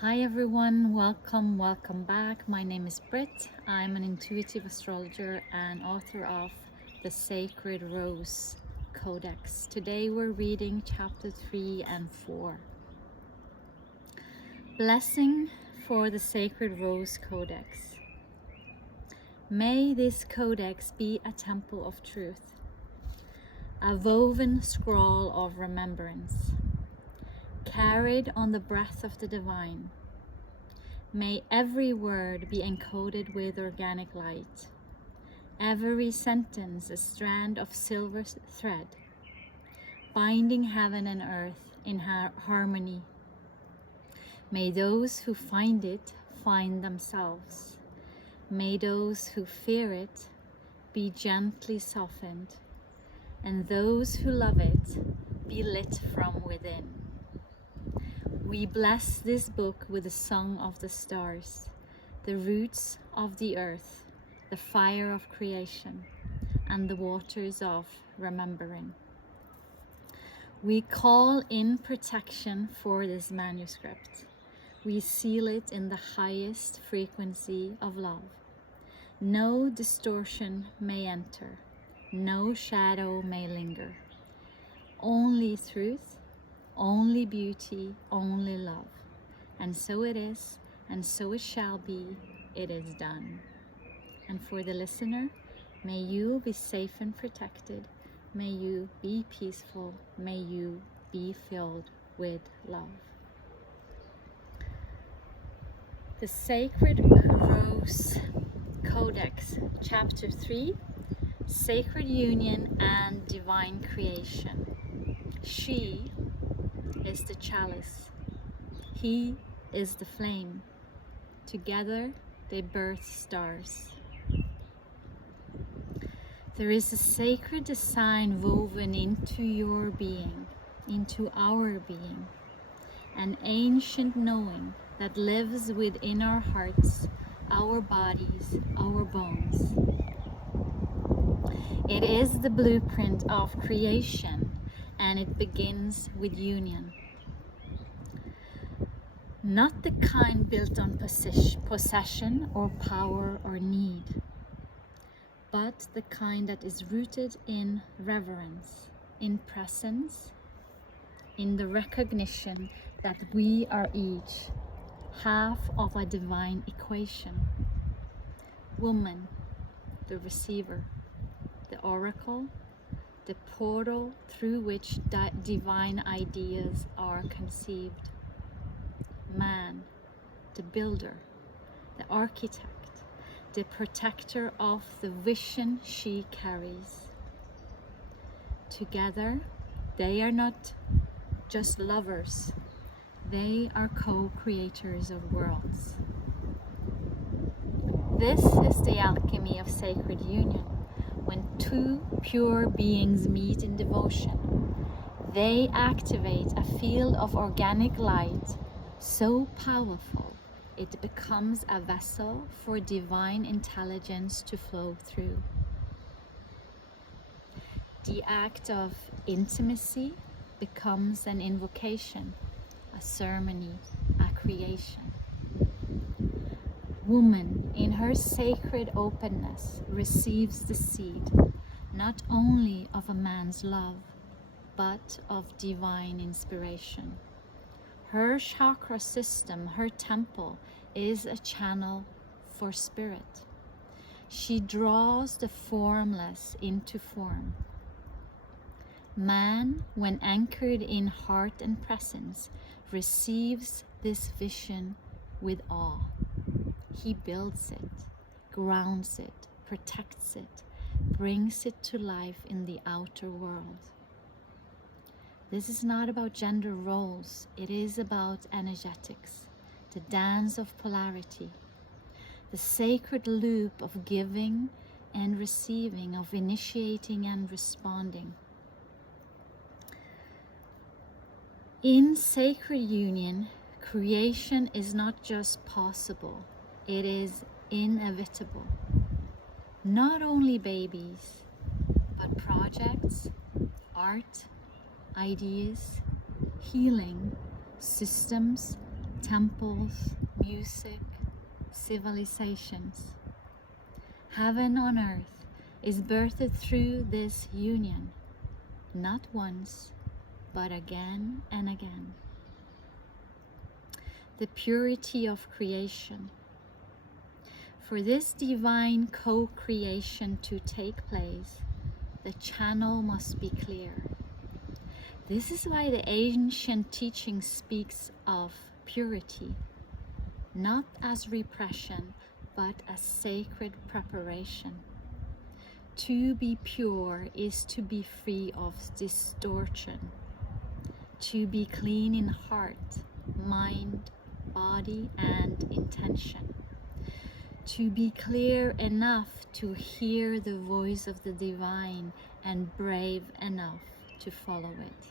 Hi everyone, welcome back. My name is Britt. I'm an intuitive astrologer and author of the Sacred Rose Codex. Today we're reading chapter 3 and 4. Blessing for the Sacred Rose Codex. May this codex be a temple of truth, a woven scroll of remembrance, carried on the breath of the divine. May every word be encoded with organic light, every sentence a strand of silver thread, binding heaven and earth in harmony. May those who find it find themselves. May those who fear it be gently softened, and those who love it be lit from within. We bless this book with the song of the stars, the roots of the earth, the fire of creation, and the waters of remembering. We call in protection for this manuscript. We seal it in the highest frequency of love. No distortion may enter, no shadow may linger. Only truth, only beauty, only love. And so it is, and so it shall be, it is done. And for the listener, may you be safe and protected. May you be peaceful. May you be filled with love. The Sacred Rose Codex, Chapter 3, Sacred Union and Divine Creation. She is the chalice. He is the flame. Together they birth stars. There is a sacred design woven into your being, into our being, an ancient knowing that lives within our hearts, our bodies, our bones. It is the blueprint of creation, and it begins with union. Not the kind built on possession or power or need, but the kind that is rooted in reverence, in presence, in the recognition that we are each half of a divine equation. Woman, the receiver, the oracle, the portal through which divine ideas are conceived. Man, the builder, the architect, the protector of the vision she carries. Together, they are not just lovers, they are co-creators of worlds. This is the alchemy of sacred union. When two pure beings meet in devotion, they activate a field of organic light so powerful it becomes a vessel for divine intelligence to flow through. The act of intimacy becomes an invocation, a ceremony, a creation. Woman, in her sacred openness, receives the seed, not only of a man's love, but of divine inspiration. Her chakra system, her temple, is a channel for spirit. She draws the formless into form. Man, when anchored in heart and presence, receives this vision with awe. He builds it, grounds it, protects it, brings it to life in the outer world. This is not about gender roles, it is about energetics, the dance of polarity, the sacred loop of giving and receiving, of initiating and responding. In sacred union, creation is not just possible, it is inevitable. Not only babies, but projects, art, ideas, healing, systems, temples, music, civilizations. Heaven on earth is birthed through this union, not once, but again and again. The purity of creation. For this divine co-creation to take place, the channel must be clear. This is why the ancient teaching speaks of purity, not as repression, but as sacred preparation. To be pure is to be free of distortion, to be clean in heart, mind, body, and intention, to be clear enough to hear the voice of the divine and brave enough to follow it.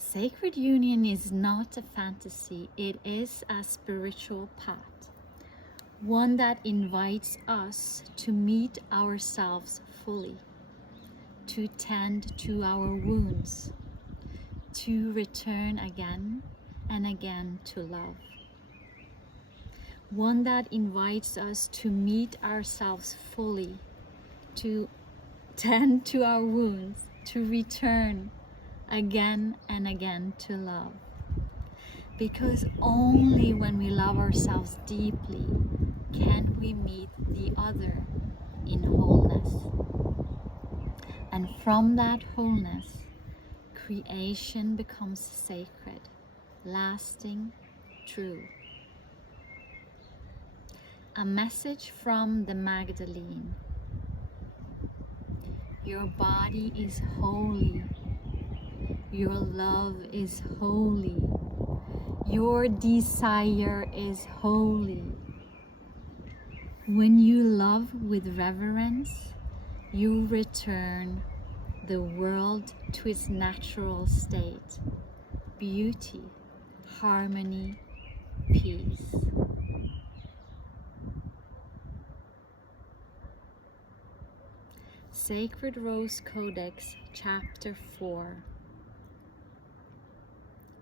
Sacred union is not a fantasy, it is a spiritual path, one that invites us to meet ourselves fully, to tend to our wounds, to return again and again to love. One that invites us to meet ourselves fully, to tend to our wounds, to return again and again to love. Because only when we love ourselves deeply can we meet the other in wholeness. And from that wholeness, creation becomes sacred, lasting, true. A message from the Magdalene. Your body is holy. Your love is holy. Your desire is holy. When you love with reverence, you return the world to its natural state, beauty, harmony, peace. Sacred Rose Codex, Chapter 4.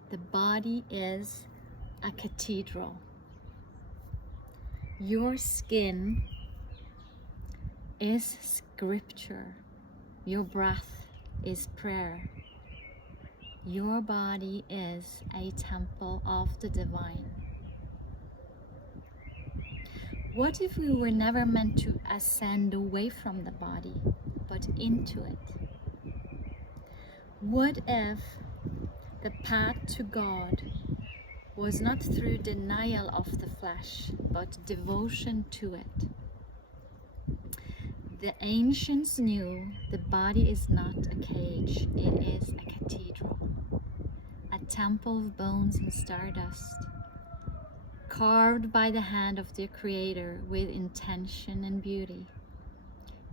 The body is a cathedral. Your skin is scripture. Your breath is prayer. Your body is a temple of the divine. What if we were never meant to ascend away from the body, but into it? What if the path to God was not through denial of the flesh, but devotion to it? The ancients knew the body is not a cage, it is a cathedral, a temple of bones and stardust, carved by the hand of their Creator with intention and beauty.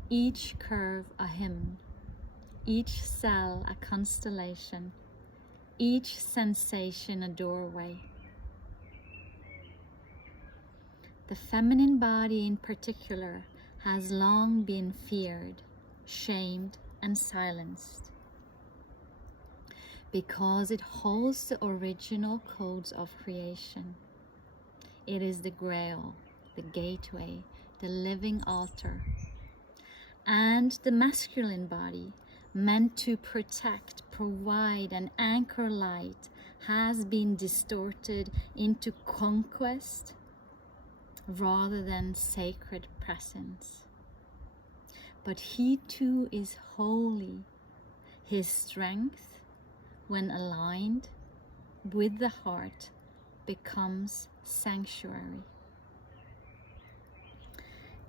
Each curve a hymn, each cell a constellation, each sensation a doorway. The feminine body in particular has long been feared, shamed, and silenced, because it holds the original codes of creation. It is the grail, the gateway, the living altar. And the masculine body, meant to protect, provide, and anchor light, has been distorted into conquest rather than sacred presence. But he too is holy. His strength, when aligned with the heart, becomes sanctuary.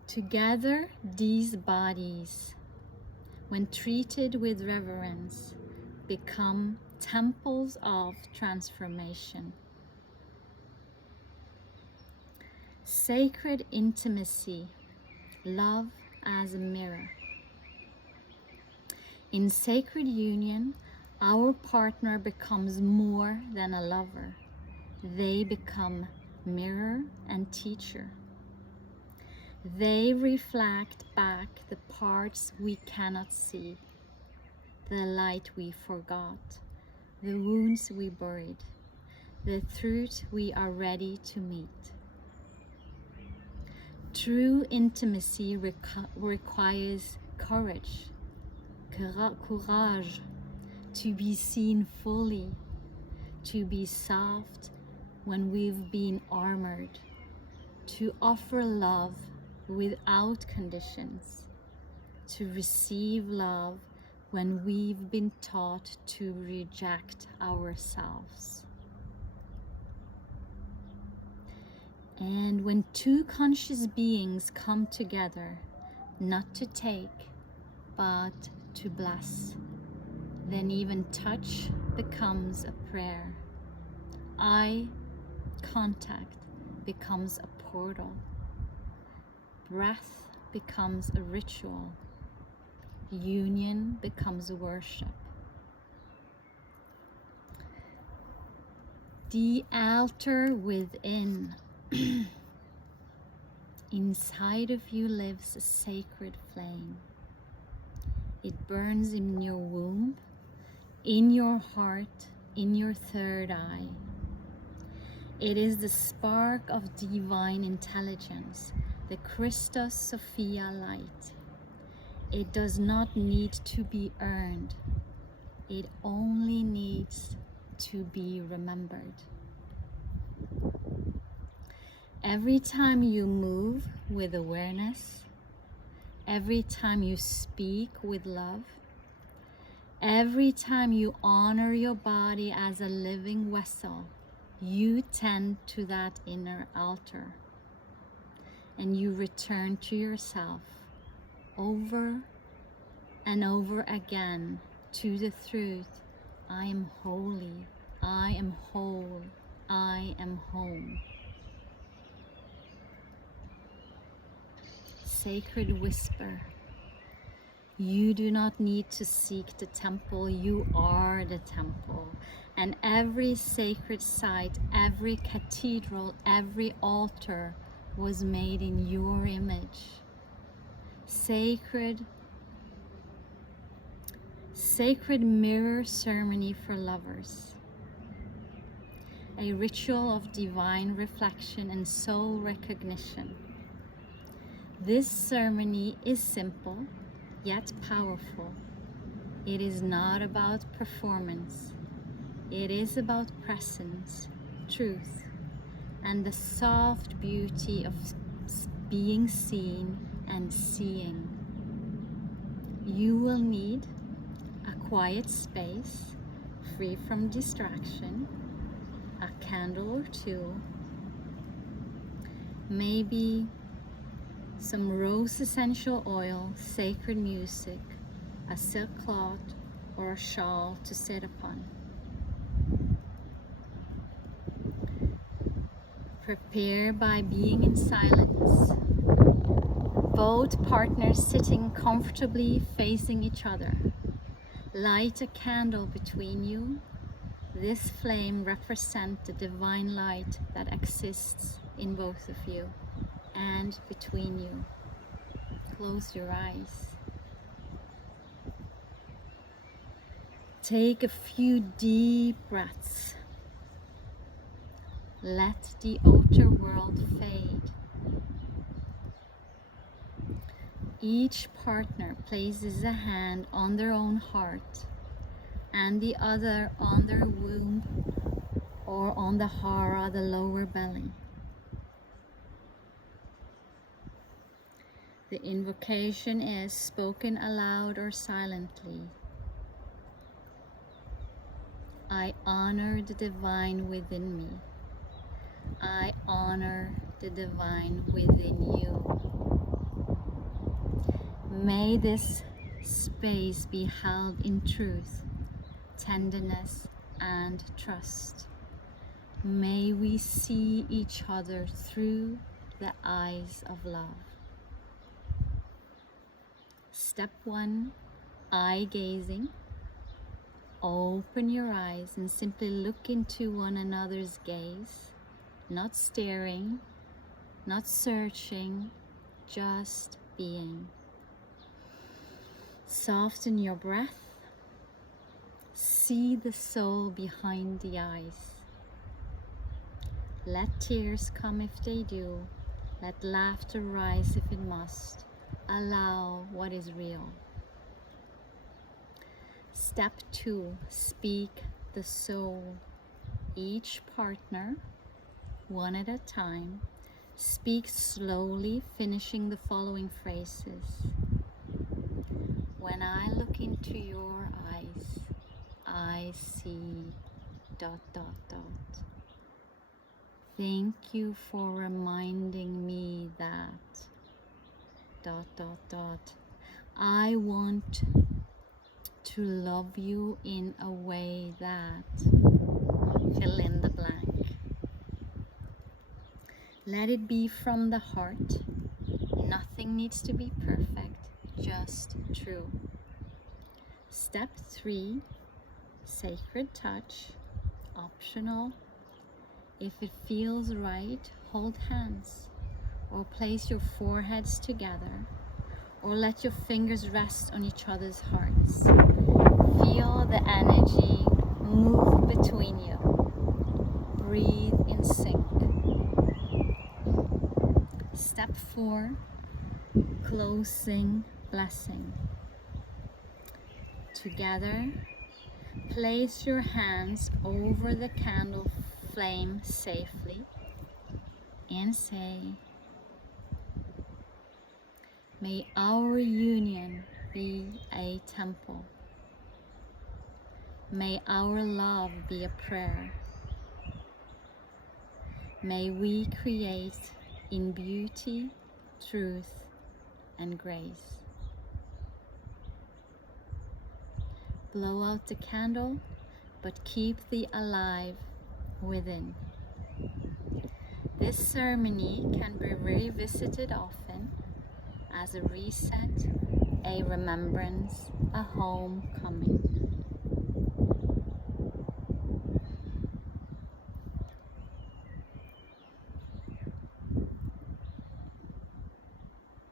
Together, these bodies, when treated with reverence, become temples of transformation. Sacred intimacy, love as a mirror. In sacred union, our partner becomes more than a lover. They become mirror and teacher. They reflect back the parts we cannot see, the light we forgot, the wounds we buried, the truth we are ready to meet. True intimacy requires courage, courage to be seen fully, to be soft when we've been armored, to offer love without conditions, to receive love when we've been taught to reject ourselves. And when two conscious beings come together, not to take, but to bless, then even touch becomes a prayer. Eye contact becomes a portal. Breath becomes a ritual. Union becomes worship. The altar within. Inside of you lives a sacred flame. It burns in your womb, in your heart, in your third eye. It is the spark of divine intelligence, the Christos Sophia light. It does not need to be earned. It only needs to be remembered. Every time you move with awareness, every time you speak with love, every time you honor your body as a living vessel, you tend to that inner altar and you return to yourself over and over again to the truth. I am holy, I am whole, I am home. Sacred whisper. You do not need to seek the temple, you are the temple. And every sacred site, every cathedral, every altar was made in your image. Sacred mirror ceremony for lovers. A ritual of divine reflection and soul recognition. This ceremony is simple, yet powerful. It is not about performance. It is about presence, truth, and the soft beauty of being seen and seeing. You will need a quiet space, free from distraction, a candle or two, maybe some rose essential oil, sacred music, a silk cloth, or a shawl to sit upon. Prepare by being in silence. Both partners sitting comfortably facing each other. Light a candle between you. This flame represents the divine light that exists in both of you and between you. Close your eyes. Take a few deep breaths. Let the outer world fade. Each partner places a hand on their own heart and the other on their womb or on the hara, the lower belly. The invocation is spoken aloud or silently. I honor the divine within me. I honor the divine within you. May this space be held in truth, tenderness, and trust. May we see each other through the eyes of love. Step 1, eye gazing. Open your eyes and simply look into one another's gaze, not staring, not searching, just being. Soften your breath. See the soul behind the eyes. Let tears come if they do. Let laughter rise if it must. Allow what is real. Step 2. Speak the soul. Each partner, one at a time, speak slowly, finishing the following phrases. When I look into your eyes, I see ... Thank you for reminding me that ... I want to love you in a way that ... fill in the blank. Let it be from the heart. Nothing needs to be perfect, just true. Step 3, sacred touch, optional. If it feels right, hold hands, or place your foreheads together, or let your fingers rest on each other's hearts. Feel the energy move between you. Breathe in sync. Step 4, closing blessing. Together, place your hands over the candle flame safely and say, may our union be a temple. May our love be a prayer. May we create in beauty, truth, and grace. Blow out the candle, but keep the alive within. This ceremony can be revisited often as a reset, a remembrance, a homecoming.